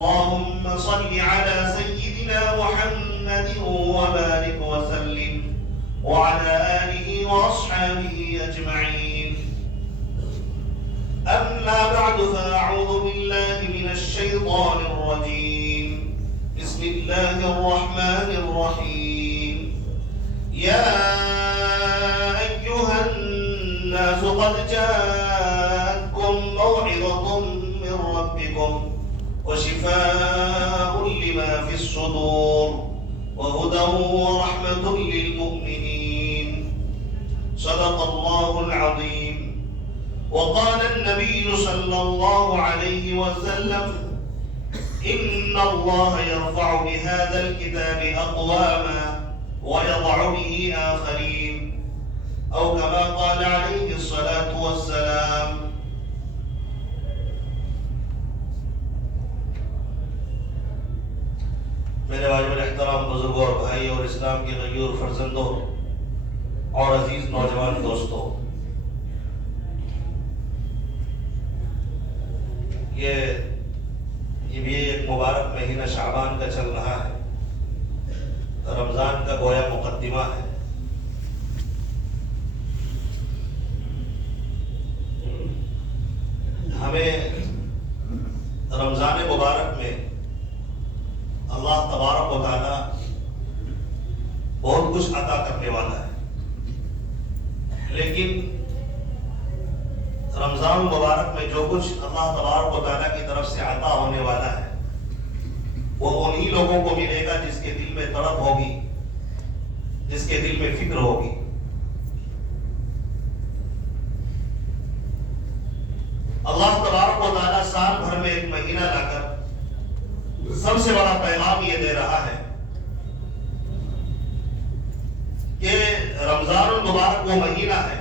اللهم صل على سيدنا محمد وبارك وسلم وعلى آله وأصحابه أجمعين. أما بعد فأعوذ بالله من الشيطان الرجيم. بسم الله الرحمن الرحيم. يا أيها الناس قد جاءتكم موعظة من ربكم وشفاء لما في الصدور وهدى ورحمة للمؤمنين. صدق الله العظيم. وقال النبي صلى الله عليه وسلم: إن الله يرفع بهذا الكتاب أقواما ويضع به آخرين، أو كما قال عليه الصلاة والسلام. میرے واجب الاحترام بزرگوں اور بھائی اور اسلام کے غیور فرزندوں اور عزیز نوجوان دوستوں، یہ بھی ایک مبارک مہینہ شعبان کا چل رہا ہے، رمضان کا گویا مقدمہ ہے۔ ہمیں رمضان مبارک میں اللہ تبارک و تعالی بہت کچھ عطا کرنے والا ہے، لیکن رمضان مبارک میں جو کچھ اللہ تبارک و تعالی کی طرف سے عطا ہونے والا ہے وہ انہی لوگوں کو ملے گا جس کے دل میں تڑپ ہوگی، جس کے دل میں فکر ہوگی۔ اللہ تبارک و تعالی سال بھر میں ایک مہینہ لا کر سب سے بڑا پیغام یہ دے رہا ہے کہ رمضان المبارک وہ مہینہ ہے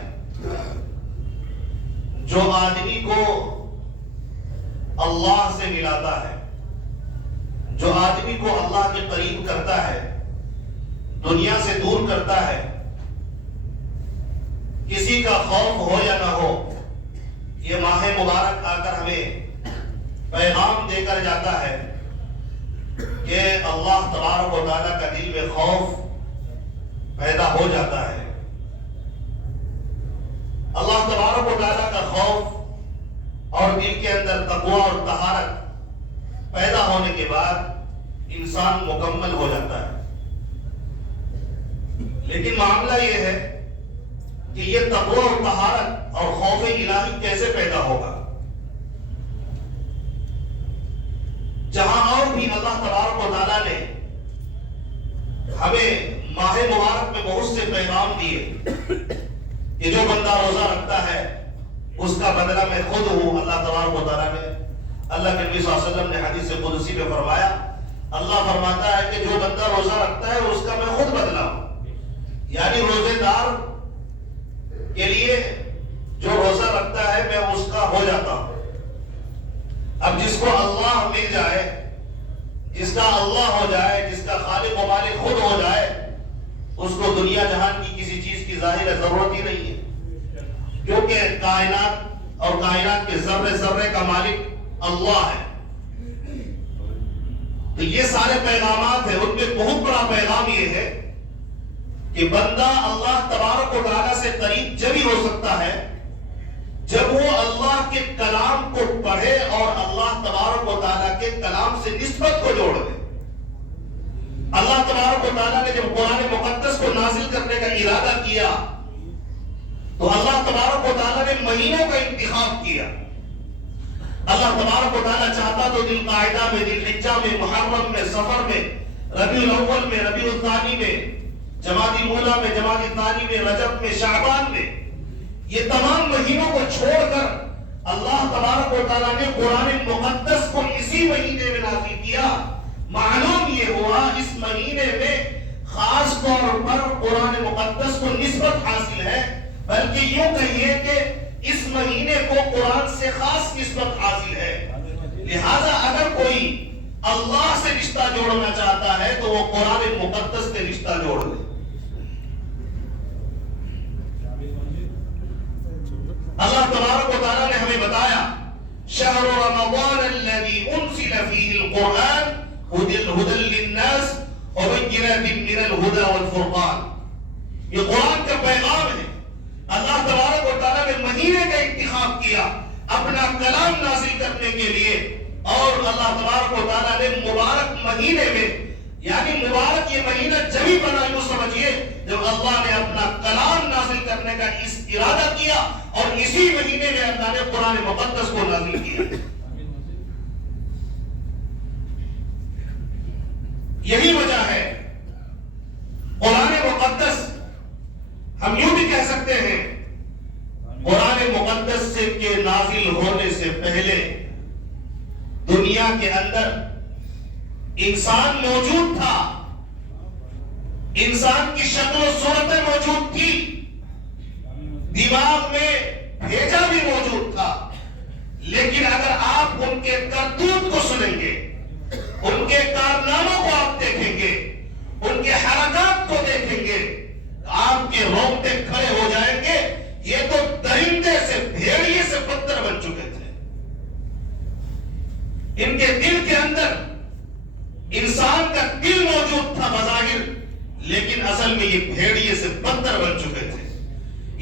جو آدمی کو اللہ سے ملاتا ہے، جو آدمی کو اللہ کے قریب کرتا ہے، دنیا سے دور کرتا ہے۔ کسی کا خوف ہو یا نہ ہو، یہ ماہ مبارک آ کر ہمیں پیغام دے کر جاتا ہے کہ اللہ تبارک و تعالیٰ کا دل میں خوف پیدا ہو جاتا ہے۔ اللہ تبارک و تعالیٰ کا خوف اور دل کے اندر تقوی اور طہارت پیدا ہونے کے بعد انسان مکمل ہو جاتا ہے۔ لیکن معاملہ یہ ہے کہ یہ تقوی اور طہارت اور خوف الہی کیسے پیدا ہوگا؟ جہاں اور بھی اللہ تبارک و تعالیٰ نے ہمیں ماہ مبارک میں بہت سے پیغام دیے کہ جو بندہ روزہ رکھتا ہے اس کا بدلہ میں خود ہوں۔ اللہ تبارک و تعالیٰ نے، اللہ کے نبی صلی اللہ علیہ وسلم نے حدیث قدسی میں فرمایا، اللہ فرماتا ہے کہ جو بندہ روزہ رکھتا ہے اس کا میں خود بدلہ ہوں۔ یعنی روزے دار کے لیے جو روزہ رکھتا ہے میں اس کا ہو جاتا ہوں۔ اب جس کو اللہ مل جائے، جس کا اللہ ہو جائے، جس کا خالق و مالک خود ہو جائے، اس کو دنیا جہان کی کسی چیز کی ظاہر ضرورت ہی نہیں ہے، کیونکہ کائنات اور کائنات کے ذرے ذرے کا مالک اللہ ہے۔ تو یہ سارے پیغامات ہیں، ان میں بہت بڑا پیغام یہ ہے کہ بندہ اللہ تبارک و تعالیٰ سے قریب جب ہی ہو سکتا ہے جب وہ اللہ کے کلام کو پڑھے اور اللہ تبارک و تعالیٰ کے کلام سے نسبت کو جوڑ دے۔ اللہ تبارک و تعالیٰ نے جب قرآن مقدس کو نازل کرنے کا ارادہ کیا تو اللہ تبارک و تعالیٰ نے مہینوں کا انتخاب کیا۔ اللہ تبارک و تعالیٰ چاہتا تو ذی القعدہ میں، ذی الحجہ میں، محرم میں، سفر میں، ربیع الاول میں، ربیع الثانی میں، جمادی الاولیٰ میں، جمادی الثانی میں، رجب میں، شعبان میں، یہ تمام مہینوں کو چھوڑ کر اللہ تبارک و تعالیٰ نے قرآن مقدس کو اسی مہینے میں نازل کیا۔ معلوم یہ ہوا اس مہینے میں خاص طور پر قرآن مقدس کو نسبت حاصل ہے، بلکہ یوں کہیے کہ اس مہینے کو قرآن سے خاص نسبت حاصل ہے۔ لہذا اگر کوئی اللہ سے رشتہ جوڑنا چاہتا ہے تو وہ قرآن مقدس سے رشتہ جوڑ دے۔ اللہ تبارک و تعالیٰ نے ہمیں بتایا شهر رمضان الذي انزل فيه القرآن هدى للناس وبينات من الهدى والفرقان. یہ قرآن کا پیغام ہے. اللہ تبارک و تعالیٰ نے مہینے کا انتخاب کیا اپنا کلام نازل کرنے کے لیے، اور اللہ تبارک و تعالیٰ نے مبارک مہینے میں، یعنی مبارک یہ مہینہ جبھی بنا، یوں سمجھیے جب اللہ نے اپنا کلام نازل کرنے کا اس ارادہ کیا، اور اسی مہینے میں اللہ نے قرآن مقدس کو نازل کیا. یہی وجہ ہے قرآن مقدس، ہم یوں بھی کہہ سکتے ہیں قرآن مقدس سے کے نازل ہونے سے پہلے دنیا کے اندر انسان موجود تھا، انسان کی شکل و صورتیں موجود تھی، دماغ میں بھیجا بھی موجود تھا، لیکن اگر آپ ان کے کرتوت کو سنیں گے، ان کے کارناموں کو آپ دیکھیں گے، ان کے حرکات کو دیکھیں گے، آپ کے رونگٹے کھڑے ہو جائیں گے. یہ تو درندے سے، بھیڑیے سے بدتر بن چکے تھے. ان کے دل کے اندر انسان کا دل موجود تھا بظاہر، لیکن اصل میں یہ بھیڑیے سے بدتر بن چکے تھے.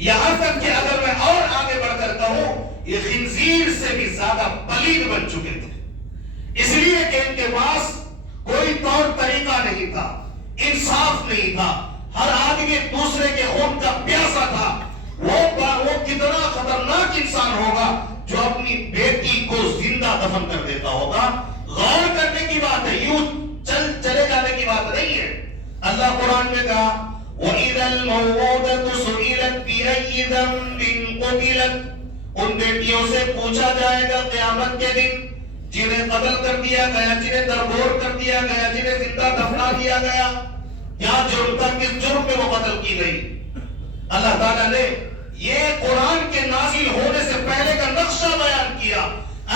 یہاں تک کہ اگر میں اور آگے بڑھ کر کہوں، یہ خنزیر سے بھی زیادہ پلید بن چکے تھے. اس لیے کہ ان کے پاس کوئی طور طریقہ نہیں تھا، انصاف نہیں تھا. ہر آدمی دوسرے کے خون کا پیاسا تھا. وہ کتنا خطرناک انسان ہوگا جو اپنی بیٹی کو زندہ دفن کر دیتا ہوگا. غور کرنے کی بات ہے، یوں چلے جانے کی بات نہیں ہے. اللہ قرآن میں کہا وَإِذَا الْمَوْءُودَةُ سُئِلَتْ بِأَيِّ ذَنبٍ قُتِلَتْ، ان بیٹیوں سے پوچھا جائے گا قیامت کے دن جنہیں قتل کر دیا گیا، جنہیں درگور کر دیا گیا، جنہیں زندہ دفنا دیا گیا، کیا جرم تھا، کس جرم میں وہ قتل کی گئی. اللہ تعالیٰ نے یہ قرآن کے نازل ہونے سے پہلے کا نقشہ بیان کیا.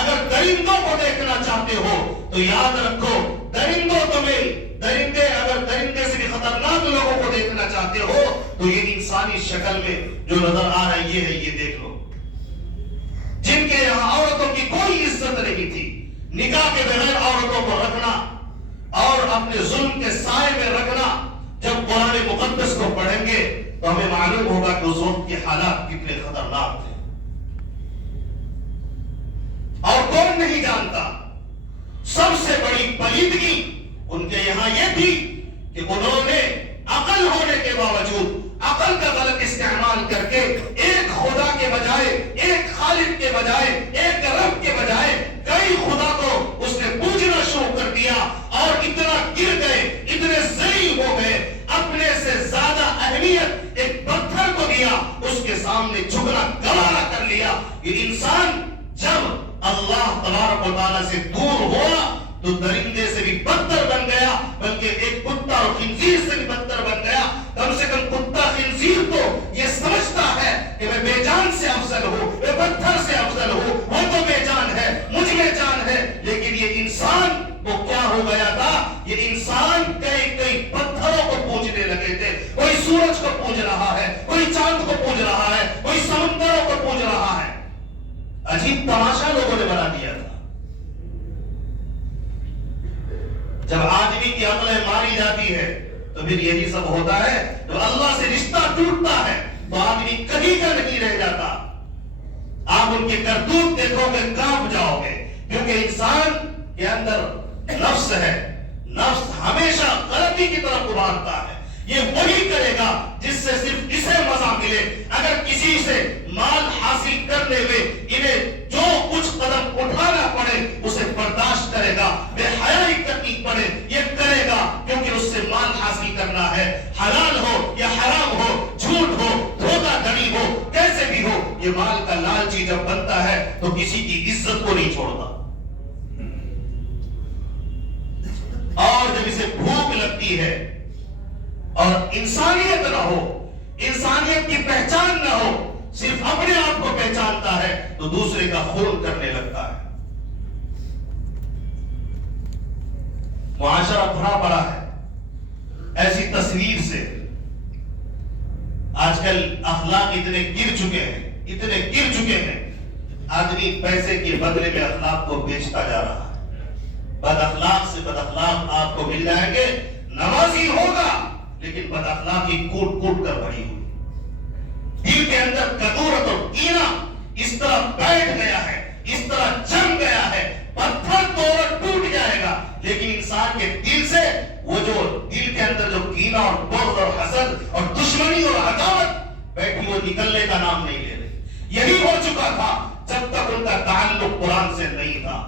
اگر درندوں کو دیکھنا چاہتے ہو تو یاد رکھو، درندے اگر درندے سے بھی خطرناک لوگوں کو دیکھنا چاہتے ہو تو یہ انسانی شکل میں جو نظر آ رہا ہے یہ دیکھ لو. جن کے یہاں عورتوں کی کوئی عزت نہیں تھی، نکاح کے بغیر عورتوں کو رکھنا اور اپنے ظلم کے سائے میں رکھنا، جب قرآن مقدس کو پڑھیں گے تو ہمیں معلوم ہوگا کہ اس وقت کے حالات کتنے خطرناک تھے. اور کون نہیں جانتا، سب سے بڑی پلیدگی ان کے یہاں یہ تھی کہ انہوں نے عقل ہونے کے باوجود عقل کا غلط استعمال کر کے ایک خدا کے بجائے، ایک خالق کے بجائے، ایک رب کے بجائے کئی خدا کو اس نے پوجنا شروع کر دیا، اور اتنا گر گئے، اتنے ذلیل ہو گئے، اپنے سے زیادہ اہمیت ایک پتھر کو دیا، اس کے سامنے جھکنا گوارا کر لیا. یہ انسان جب اللہ تبارک و تعالیٰ سے دور ہوا تو درندے سے بھی بدتر بن گیا، بلکہ ایک کتا اور خنزیر سے بھی بدتر بن گیا. کم سے کم کتا خنزیر تو یہ سمجھتا ہے کہ میں بے جان سے افضل ہوں، میں پتھر سے افضل ہوں، وہ تو بے جان ہے، مجھ میں جان ہے. لیکن یہ انسان وہ کیا ہو گیا تھا، یہ انسان کئی پتھروں کو پوجنے لگے تھے. کوئی سورج کو پوج رہا ہے، کوئی چاند کو پوج رہا ہے، کوئی سمندروں کو پوج رہا ہے. عجیب تماشا لوگوں نے بنا دیا تھا. جب آدمی کی عقلیں ماری جاتی ہے تو پھر یہی سب ہوتا ہے. جب اللہ سے رشتہ ٹوٹتا ہے تو آدمی کہیں کا نہیں رہ جاتا. آپ ان کے کرتوت دیکھو گے کانپ جاؤ گے، کیونکہ انسان کے اندر نفس ہے. نفس ہمیشہ غلطی کی طرف ابھارتا ہے. یہ وہی کرے گا جس سے صرف اسے مزہ ملے. اگر کسی سے مال حاصل کرنے میں انہیں جو کچھ قدم اٹھانا پڑے اسے برداشت کرے گا، بے حیائی کرنی پڑے یہ کرے گا، کیونکہ اس سے مال حاصل کرنا ہے. حلال ہو یا حرام ہو، جھوٹ ہو، دھوکہ دھڑی ہو، کیسے بھی ہو، یہ مال کا لالچی جب بنتا ہے تو کسی کی عزت کو نہیں چھوڑتا. اور جب اسے بھوک لگتی ہے اور انسانیت نہ ہو، انسانیت کی پہچان نہ ہو، صرف اپنے آپ کو پہچانتا ہے تو دوسرے کا خون کرنے لگتا ہے. معاشرہ بھرا پڑا ہے ایسی تصویر سے. آج کل اخلاق اتنے گر چکے ہیں آدمی پیسے کے بدلے میں اخلاق کو بیچتا جا رہا ہے. بد اخلاق سے بد اخلاق آپ کو مل جائیں گے. نمازی ہوگا لیکن بد اخلاقی کوٹ کوٹ کر بڑی ہوئی. دل کے اندر کدورت اور کینہ اس طرح بیٹھ گیا ہے, اس طرح جم گیا ہے, پتھر توڑ ٹوٹ جائے گا, لیکن انسان کے دل سے وہ جو دل کے اندر جو کینہ اور بغض اور حسد اور دشمنی اور عداوت بیٹھی وہ نکلنے کا نام نہیں لے رہی. یہی ہو چکا تھا جب تک ان کا تعلق قرآن سے نہیں تھا.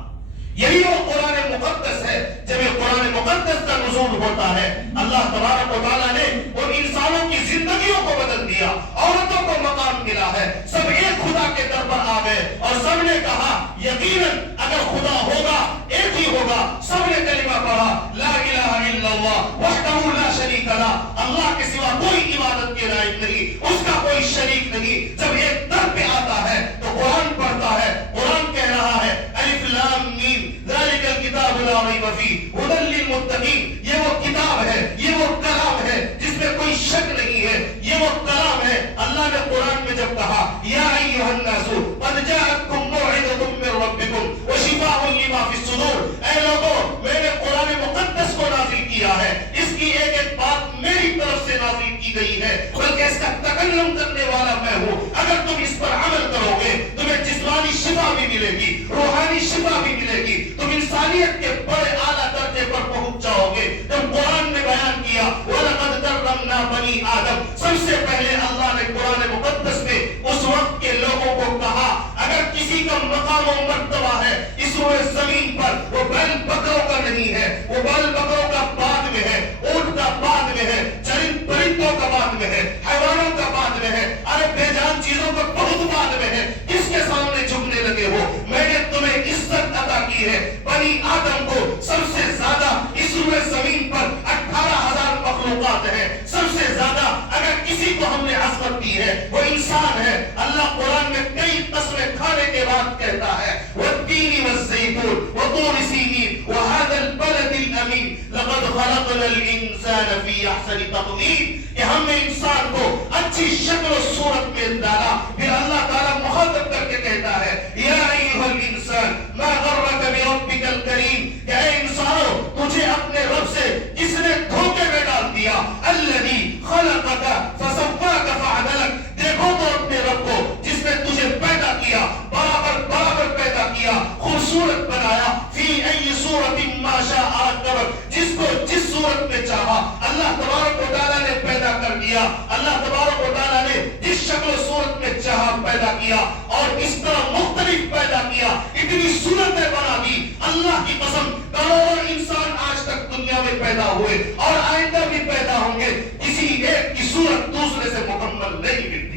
یہی وہ قرآن مقدس ہے. جب یہ قرآن مقدس کا نزول ہوتا ہے, اللہ تبارک و تعالیٰ نے ان انسانوں کی زندگیوں کو بدل دیا, عورتوں کو مقام ملا ہے, سب ایک خدا کے در پر آ گئے اور سب نے کہا یقیناً اگر خدا ہوگا ایک ہی ہوگا. سب نے کلمہ پڑھا لا الہ الا اللہ وحدہ لا شریک لہ, اللہ کے سوا کوئی عبادت کے لائق نہیں, اس کا کوئی شریک نہیں. جب ایک در پہ آتا ہے تو قرآن پڑھتا ہے, قرآن کہہ رہا ہے الف لام میم ذالک الکتاب لا ریب فیہ ھدی للمتقین. یہ وہ کتاب ہے, یہ وہ کلام ہے جس میں کوئی شک نہیں ہے, یہ وہ کلام ہے. اللہ نے قرآن میں جب کہا یا ایھا الناس قد جاءتکم موعظۃ من ربکم وشفاء لما فی الصدور, اے لوگوں میں نے قرآن مقدس کو نازل کیا ہے, اس کی ایک ایک بات میری طرف سے نازل کی گئی ہے, بلکہ اس کا تکلم کرنے والا میں ہوں. اگر تم اس پر عمل کرو گے تمہیں جسمانی شفا بھی ملے گی, روحانی شفا بھی ملے گی, تم انسانیت کے بڑے اعلیٰ درجے پر پہنچ جاؤ گے. جب قرآن نے بیان کیا وَلَقَدْ كَرَّمْنَا بَنِي آدم, سب سے پہلے اللہ نے قرآن مقدس میں اس وقت کے لوگوں کو کہا اگر کسی کا مقام و مرتبہ ہے اس روئے زمین پر وہ بیل بکروں کا نہیں ہے, وہ بیل بکروں کا بعد میں ہے, اونٹ کا بعد میں ہے, چرند پرندوں کا بعد میں ہے, حیوانوں کا بعد میں ہے, ارے بے جان چیزوں کا بہت بعد میں ہے. کس کے سامنے جھکنے لگے ہو؟ میں نے تمہیں عزت عطا کی ہے. بنی آدم کو سب سے زیادہ اس روئے زمین پر 18,000 مخلوقات ہیں, سب سے زیادہ اگر کسی کو ہم نے عظمت دی ہے وہ انسان ہے. اللہ قرآن میں کئی قسمیں کھانے کے بعد کہتا ہے والتین والزیتون وطور سینین وهذا البلد الامین لقد خلقنا الانسان فی احسن تقویم, کہ ہم نے انسان کو اچھی شکل و صورت میں ڈالا. پھر اللہ تعالیٰ مخاطب کر کے کہتا ہے یا ایھا الانسان ما غرک بربک الکریم, کہ اے انسانوں تجھے اپنے رب سے جس نے دھوکے میں ڈال دیا, الذی خلقک فسواک فعدلک, دیکھو تو اپنے رب کو جس نے تجھے پیدا کیا, برابر برابر پیدا کیا, خوبصورت بنایا, فی ای صورت ما شاء رکبک, جس کو جس صورت میں چاہا اللہ تبارک و تعالیٰ نے پیدا کر دیا. اللہ تبارک و تعالیٰ نے جس شکل و صورت میں چاہا پیدا کیا اور اس طرح مختلف پیدا کیا, اتنی صورتیں بنا دی. اللہ کی قسم کروڑوں انسان آج تک دنیا میں پیدا ہوئے اور آئندہ بھی پیدا ہوں گے, کسی ایک کی صورت دوسرے سے مکمل نہیں ملتی.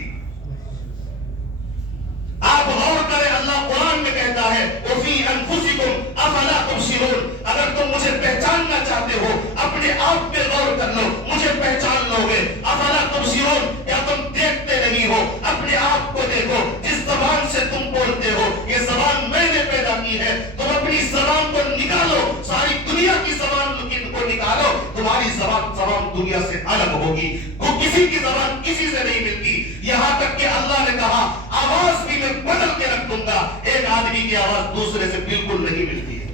آپ غور کریں, اللہ قرآن میں کہتا ہے وَفِي أَنفُسِكُمْ أَفَلَا تُبْصِرُونَ, اگر تم مجھے پہچاننا چاہتے ہو اپنے آپ پہ غور کر لو, مجھے پہچان لو گے. أَفَلَا تُبْصِرُونَ, کیا تم دیکھتے نہیں ہو؟ اپنے آپ کو دیکھو, جس زبان سے تم بولتے ہو یہ زبان میں نے پیدا کی ہے. تم اپنی زبان کو نکالو, ساری دنیا کی زبان کو نکالو, تمہاری زبان دنیا سے الگ ہوگی. وہ کسی کی زبان کسی سے نہیں ملتی. یہاں تک کہ اللہ نے کہا آواز بھی میں بدل کے رکھ دوں گا, ایک آدمی کی آواز دوسرے سے بالکل نہیں ملتی ہے.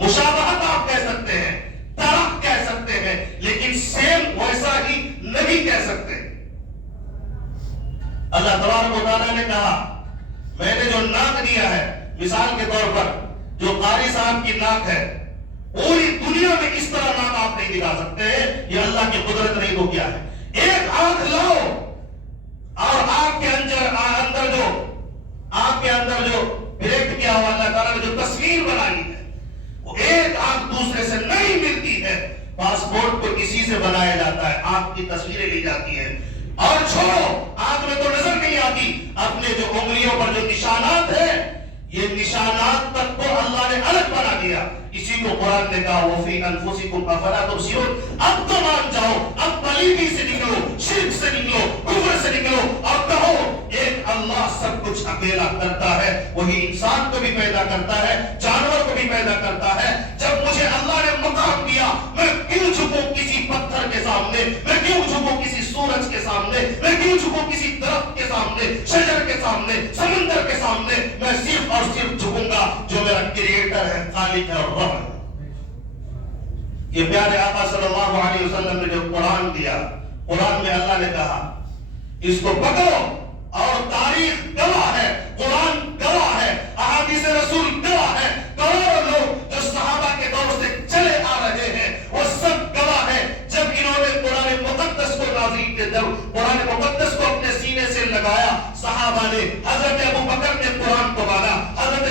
مشابہت آپ کہہ سکتے ہیں, طرح کہہ سکتے ہیں, لیکن سیم ویسا ہی نہیں کہہ سکتے. اللہ تبارک و تعالیٰ نے کہا میں نے جو ناک دیا ہے, مثال کے طور پر جو قاری صاحب کی ناک ہے, پوری دنیا میں اس طرح ناک آپ نہیں دکھا سکتے ہیں, یہ اللہ کی قدرت نہیں تو کیا ہے. ایک آنکھ لاؤ اور آپ کے اندر جو پریکٹ کیا ہوا اللہ تعالیٰ نے جو تصویر بنائی ہے وہ ایک آنکھ دوسرے سے نہیں ملتی ہے. پاسپورٹ کو کسی سے بنایا جاتا ہے, آنکھ کی تصویریں لی جاتی ہیں, اور چھوڑو آنکھ میں تو نظر نہیں آتی, اپنے جو انگلیوں پر جو نشانات ہیں یہ نشانات تک کو اللہ نے الگ بنا دیا. اسی کو قرآن نے کہا وَفِي أَنفُسِكُمْ أَفَلَا تُبْصِرُونَ. اب تو مان جاؤ, اب پلیدی سے نکلو, شرک سے نکلو, کفر سے نکلو اور کہو ایک اللہ سب کچھ اکیلا کرتا ہے, وہی انسان کو بھی پیدا کرتا ہے, جانور کو بھی پیدا کرتا ہے. جب مجھے اللہ نے مقام دیا, میں کیوں جھکوں کسی پتھر کے سامنے, میں کیوں جھکوں کسی سورج کے سامنے, میں کیوں جھکوں کسی درخت کے سامنے, شجر کے سامنے, سمندر کے سامنے میں صرف اور صرف جھکوں گا جو میرا کریٹر ہے, خالق ہے اور رب ہے. یہ پیارے آقا صلی اللہ علیہ وسلم نے جو قرآن دیا, قرآن میں اللہ نے کہا اس کو پکڑو, اور تاریخ گواہ ہے, قرآن گواہ ہے, احادیث رسول گواہ ہے, کروڑوں لوگ جو صحابہ کے دور سے چلے آ رہے ہیں وہ سب گواہ ہے. جب انہوں نے قرآن مقدس کو نازل کیا, جب قرآن مقدس کو اپنے سینے سے لگایا, صحابہ نے, حضرت ابو بکر نے قرآن کو مانا, حضرت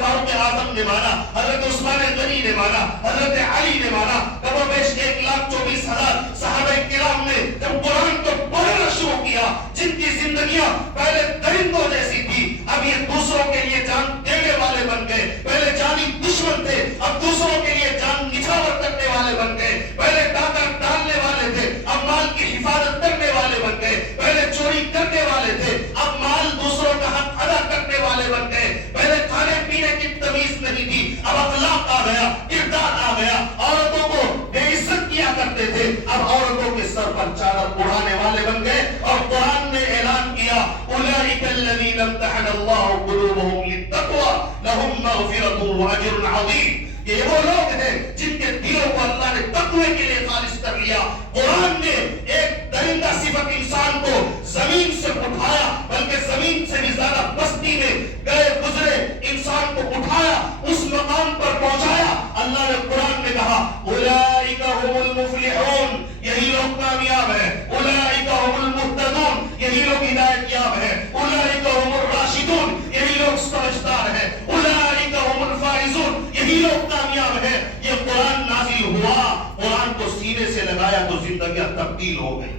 فاروق اعظم نے مانا, حضرت عثمان غنی نے مانا, حضرت علی نے مانا, کم و بیش 1,24,000 صحابہ کرام نے جب قرآن کو پڑھنا شروع کیا, جن کی زندگیاں پہلے درندوں جیسی تھی اب یہ دوسروں کے لیے جان دینے والے بن گئے. پہلے جانی دشمن تھے اب دوسروں کے لیے جان نچھاور کرنے والے بن گئے. پہلے ڈاکہ ڈالنے والے تھے اب مال کی حفاظت کرنے والے بن گئے. پہلے چوری کرنے والے تھے اب مال دوسروں کا حق ادا کرنے والے بن گئے. پہلے کھانے پینے کی تمیز نہیں تھی اب اخلاق آ گیا, کردار آ گیا. عورتوں کو بے عزت کیا کرتے تھے اب عورتوں کے سر پر چادر اڑانے والے بن گئے. اور قرآن نے اعلان کیا اولئک الذین امتحن اللہ قلوبهم للتقوى لهم مغفرۃ واجر عظیم. یہ وہ لوگ ہیں جن کے دلوں کو اللہ نے تقوی کے لیے خالص کر لیا. قرآن نے ایک درندہ صفت انسان کو زمین سے اٹھایا, بلکہ زمین سے بھی زیادہ بستی میں گئے گزرے انسان کو اٹھایا, اس مقام پر پہنچایا. اللہ نے قرآن میں کہا اولئک هم المفلحون, یہی لوگ کامیاب ہیں. اولئک هم المهتدون, یہی لوگ ہدایت یاب ہیں. اولئک هم الراشدون, یہی لوگ سمجھدار ہیں. اولئک هم الفائزون, یہی لوگ کامیاب ہیں. یہ قرآن نازل ہوا, قرآن کو سینے سے لگایا تو زندگیاں تبدیل ہو گئی.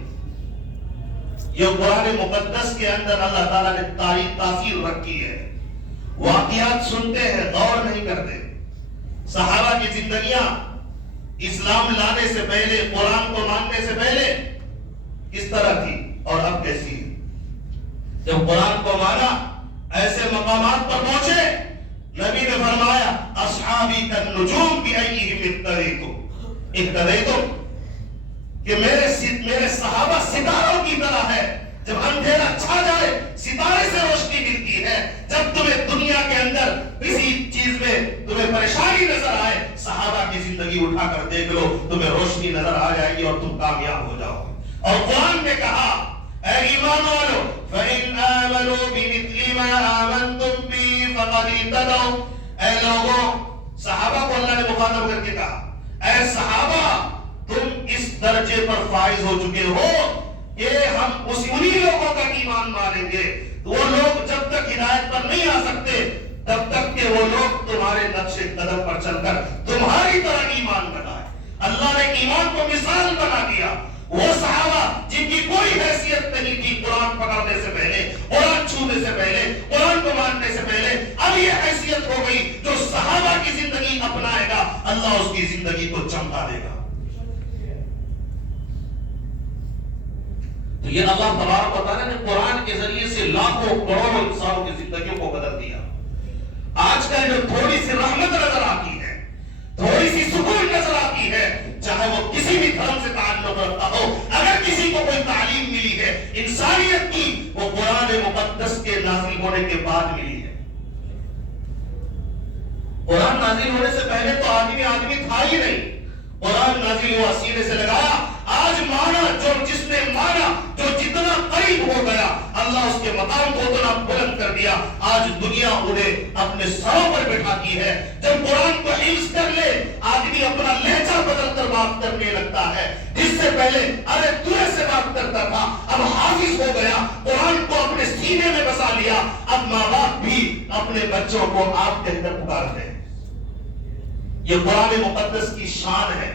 یہ قرآن مقدس کے اندر اللہ تعالیٰ نے تاثیر رکھی ہے. واقعات سنتے ہیں, غور نہیں کرتے. صحابہ کی زندگیاں اسلام لانے سے پہلے, قرآن کو ماننے سے پہلے کس طرح تھی اور اب کیسی ہے. جب قرآن کو مانا, ایسے مقامات پر پہنچے, نبی نے فرمایا اصحابی کالنجوم بأیہم اقتدیتم, کہ میرے صحابہ ستاروں کی طرح ہے. جب اندھیرا چھا جائے ستارے سے روشنی ملتی ہے. جب تمہیں دنیا کے اندر کسی چیز میں تمہیں پریشانی نظر آئے, صحابہ کی زندگی اٹھا کر دیکھ لو, تمہیں روشنی نظر آ جائے گی اور تم کامیاب ہو جاؤ. اور قرآن نے کہا اے ایمان والو فَإِنْ آمَنُوا بِمِثْلِ مَا آمَنْتُمْ بِهِ فَقَدِ اهْتَدَوْا. اے لوگوں, صحابہ کو اللہ نے مخاطب کر کے کہا اے صحابہ تم اس درجے پر فائز ہو چکے ہو کہ ہم انہی لوگوں کا ایمان مانیں گے. وہ لوگ جب تک ہدایت پر نہیں آ سکتے تب تک کہ وہ لوگ تمہارے نقش قدم پر چل کر تمہاری طرح ایمان بنائے. اللہ نے ایمان کو مثال بنا دیا. وہ صحابہ جن کی کوئی حیثیت نہیں تھی قرآن پکڑنے سے پہلے, قرآن چھونے سے پہلے, قرآن کو ماننے سے پہلے, اب یہ حیثیت ہو گئی. جو صحابہ کی زندگی اپنائے گا اللہ اس کی زندگی کو چمکا دے گا. تو یہ اللہ تبارک و تعالیٰ نے قرآن کے ذریعے سے لاکھوں کروڑوں انسانوں کی زندگیوں کو بدل دیا. آج کل جو تھوڑی سی رحمت نظر آتی ہے, تھوڑی سی سکون نظر آتی ہے, چاہے وہ کسی بھی دھرم سے تعلق رکھتا ہو, اگر کسی کو کوئی تعلیم ملی ہے انسانیت کی, وہ قرآن مقدس کے نازل ہونے کے بعد ملی ہے. قرآن نازل ہونے سے پہلے تو آدمی تھا ہی نہیں. قرآن نازل ہوا, سینے سے لگایا, آج مانا, جس نے مانا, جو جتنا قریب ہو گیا اللہ اس کے مقام کو اتنا بلند کر دیا. آج دنیا انہیں اپنے سروں پر بٹھاتی ہے. جب قرآن کو حفظ کر لے آدمی اپنا لہجہ بدل کر بات کرنے لگتا ہے. جس سے پہلے ارے تجھے سے بات کرتا تھا اب حافظ ہو گیا, قرآن کو اپنے سینے میں بسا لیا. اب ماں باپ بھی اپنے بچوں کو آپ کہہ کر پکارتے ہیں. یہ قرآن مقدس کی شان ہے.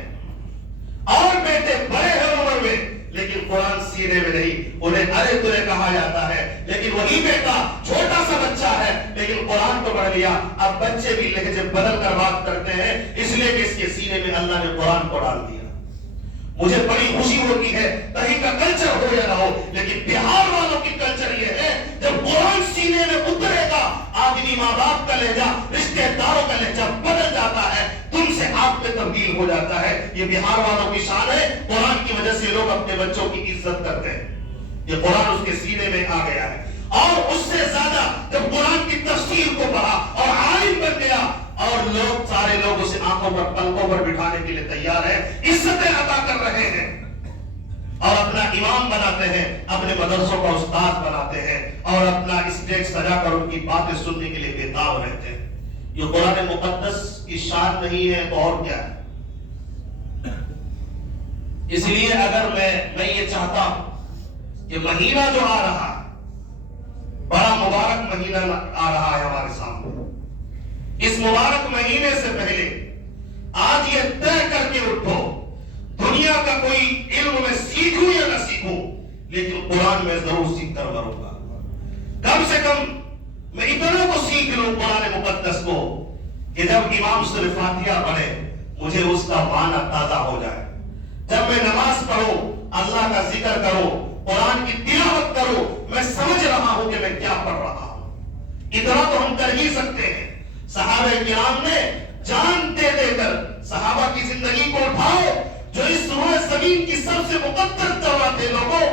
اور بیٹے بڑے ہیں عمر میں لیکن قرآن سینے میں نہیں, انہیں ارے تجھے کہا جاتا ہے. لیکن وہی بیٹا چھوٹا سا بچہ ہے لیکن قرآن کو پڑھ لیا. اب بچے بھی لہجے بدل کر بات کرتے ہیں اس لیے کہ اس کے سینے میں اللہ نے قرآن کو ڈال دیا. مجھے بڑی خوشی ہوتی ہے کہیں کا کلچر ہو یا نہ ہو, لیکن بہار والوں کی کلچر یہ ہے جب قرآن سینے میں اترے گا آدمی ماں باپ کا لہجہ, رشتے داروں کا لہجہ بدل جاتا ہے, تم سے آپ پہ تبدیل ہو جاتا ہے. یہ بہار والوں کی شان ہے. قرآن کی وجہ سے لوگ اپنے بچوں کی عزت کرتے ہیں. یہ قرآن اس کے سینے میں آ گیا ہے. اور اس سے زیادہ جب قرآن کی تفسیر کو پڑھا اور عالم بن گیا اور لوگ سارے لوگ اسے آنکھوں پر پلکوں پر بٹھانے کے لیے تیار ہیں، عزتیں عطا کر رہے ہیں اور اپنا امام بناتے ہیں، اپنے مدرسوں کا استاد بناتے ہیں اور اپنا اسٹیج سجا کر ان کی باتیں سننے کے لیے بےتاب رہتے ہیں۔ یہ قرآن مقدس کی شان نہیں ہے تو اور کیا ہے؟ اس لیے اگر میں یہ چاہتا ہوں کہ مہینہ جو آ رہا ہے، بڑا مبارک مہینہ آ رہا ہے ہمارے سامنے، اس مبارک مہینے سے پہلے آج یہ طے کر کے اٹھو، دنیا کا کوئی علم میں سیکھوں یا نہ سیکھوں لیکن قرآن میں ضرور سیکھ کر مروں گا۔ کم سے کم میں اتنا کو سیکھ لوں قرآن مقدس کو کہ جب امام سورہ فاتحہ پڑھے مجھے اس کا معنی تازہ ہو جائے، جب میں نماز پڑھوں اللہ کا ذکر کروں قرآن کی تلاوت کروں میں سمجھ رہا ہوں کہ میں کیا پڑھ رہا ہوں۔ اتنا تو ہم کر ہی سکتے ہیں۔ صحابہ کرام نے جان دے دے کر صحابہ کی زندگی کو اٹھاؤ، جو اس روئے زمین کی سب سے مقدس جگہ تھے لوگوں،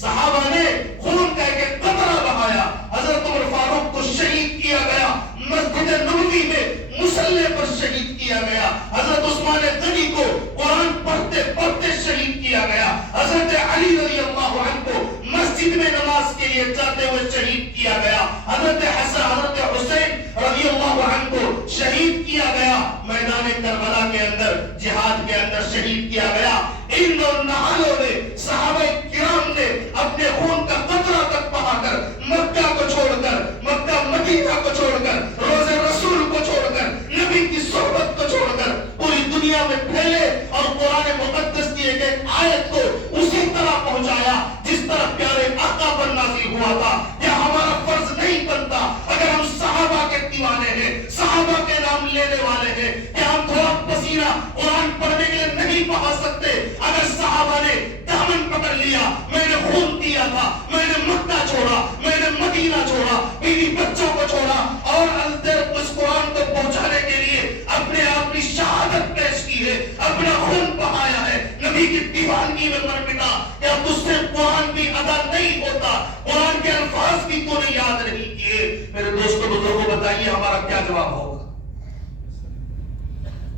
صحابہ نے خون کا ایک قطرہ بہایا، حضرت عمر فاروق کو شہید کیا گیا، مسجد نبوی میں مصلی پر شہید کیا گیا، حضرت عثمان غنی کو قرآن پڑھتے پڑھتے شہید کیا گیا، حضرت علی رضی اللہ عنہ کو مسجد میں نماز کے لیے جاتے ہوئے شہید کیا گیا، حضرت حسن حضرت حسین رضی اللہ عنہ کو شہید کیا گیا، میدان کربلا کے اندر جہاد کے اندر شہید کیا گیا۔ ان نہالوں نے صحابہ کرام نے اپنے خون کا قطرہ تک بہا کر مکہ کو چھوڑ کر، مکہ مدینہ کو چھوڑ کر، روز رسول کو چھوڑ کر، نبی کی صحبت کو چھوڑ کر پوری دنیا میں پھیلے اور قرآن مقدس کی ایک ایک آیت کو اسی طرح پہنچایا جس طرح پیارے آقا پر نازل ہوا تھا۔ یہ ہمارا فرض نہیں بنتا اگر ہم صحابہ کے دیوانے ہیں، صحابہ کے نام لینے والے ہیں، کہ ہم تھوڑا پسینہ قرآن پڑھنے کے لیے نہیں بہا سکتے؟ اگر صحابہ نے دامن پکڑ لیا، میں نے خون دیا تھا، میں نے مکہ چھوڑا، میں نے مدینہ چھوڑا، بیوی بچوں کو چھوڑا اور اس قرآن کو پہنچانے کے لیے اپنے آپ کی شہادت پیش کی ہے، اپنا خون بہایا ہے، نبی کی دیوانگی میں مر مٹا، کیا تجھ سے قرآن بھی ادا نہیں ہوتا؟ قرآن کے الفاظ بھی تو نے یاد نہیں کیے؟ میرے دوستوں بزرگوں بتائیے ہمارا کیا جواب ہوگا؟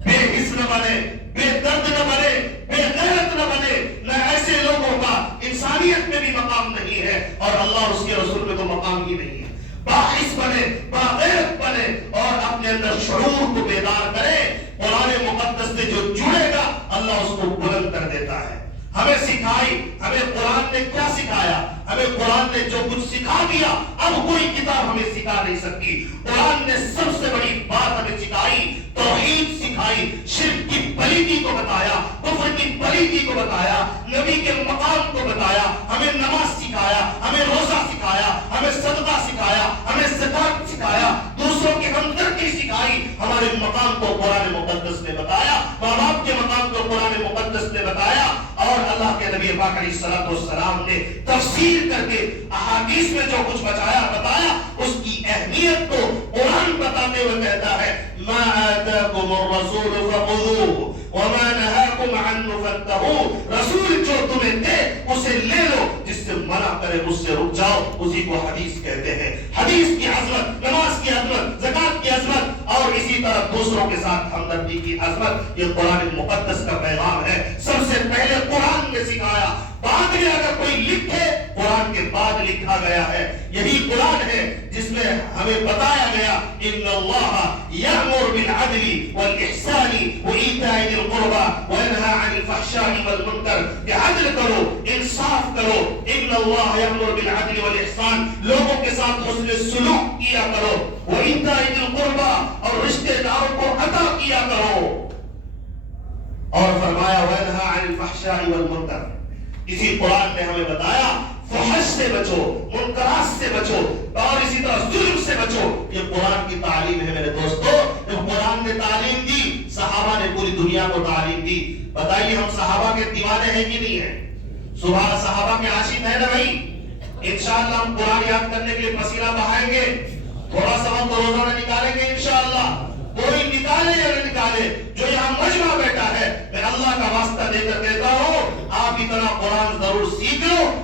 بے حس نہ بنے، بے درد نہ بنے، بے غیرت نہ بنے، نہ ایسے لوگوں کا انسانیت میں بھی مقام نہیں ہے اور اللہ اس کے رسول میں تو مقام ہی نہیں ہے۔ باعث بنے، باغیرت بنے اور اپنے اندر شعور کو بیدار کرے۔ قرآن مقدس سے جو جڑے گا اللہ اس کو بلند کر دیتا ہے۔ ہمیں سکھائی، ہمیں قرآن نے کیا سکھایا؟ ہمیں قرآن نے جو کچھ سکھا دیا اب کوئی کتاب ہمیں سکھا نہیں سکتی۔ قرآن نے سب سے بڑی بات ہمیں سکھائی، توحید سکھائی، شرک کی پلیتی کو بتایا، کفر کی پلیتی کو بتایا، نبی کے مقام کو بتایا، ہمیں نماز سکھایا، ہمیں روزہ سکھایا، ہمیں صدقہ سکھایا، ہمیں زکات سکھایا، دوسروں کی ہمدردی سکھائی۔ ہمارے مقام کو قرآن مقدس نے بتایا، ماں باپ کے مقام کو قرآن مقدس نے بتایا اور اللہ کے نبی پاک علیہ الصلوۃ والسلام نے تفسیر کر کے احادیث میں جو کچھ بتایا اس کی اہمیت کو قرآن بتاتے ہوئے کہتا ہے ما آتاکم الرسول فخذوه وما نهاکم عنه فانتهوا، رسول جو تمہیں دے اسے لے لو، جس سے منع کرے اس سے رک جاؤ، اسی کو حدیث کہتے ہیں۔ حدیث کی عظمت، نماز کی عظمت، زکات کی عظمت اور اسی طرح دوسروں کے ساتھ ہمدردی کی عظمت، یہ قرآن مقدس کا پیغام ہے۔ سب سے پہلے قرآن نے سکھایا، بعد میں اگر کوئی لکھے قرآن کے بعد لکھا گیا ہے۔ یہی قرآن ہے جس میں ہمیں بتایا گیا ان اللہ یأمر بالعدل والاحسان وایتاء ذی القربى وینہی عن الفحشاء والمنکر، کہ عدل کرو، انصاف کرو، ان اللہ یأمر بالعدل والاحسان، لوگوں کے ساتھ حسن سلوک کیا کرو، وایتاء ذی القربى، اور رشتہ داروں کو عطا کیا کرو، اور فرمایا وینہی عن الفحشاء والمنکر۔ اسی قرآن نے ہمیں بتایا فحش سے بچو، منکرات سے بچو اور اسی طرح ظلم سے بچو۔ یہ قرآن کی تعلیم ہے میرے دوستو۔ جب قرآن نے تعلیم دی، صحابہ نے پوری دنیا کو تعلیم دی۔ بتائیے ہم صحابہ کے دیوانے ہیں کہ نہیں ہیں؟ صبح صحابہ کے عاشق ہیں نا بھائی؟ انشاءاللہ ہم قرآن یاد کرنے کے لیے پسینہ بہائیں گے، تھوڑا سا وقت روزانہ نکالیں گے انشاءاللہ۔ کوئی نکالے یا نہ نکالے، جو یہاں مجمع بیٹھا ہے، میں اللہ کا واسطہ دے کر کہتا ہوں آپ اتنا قرآن ضرور سیکھ لو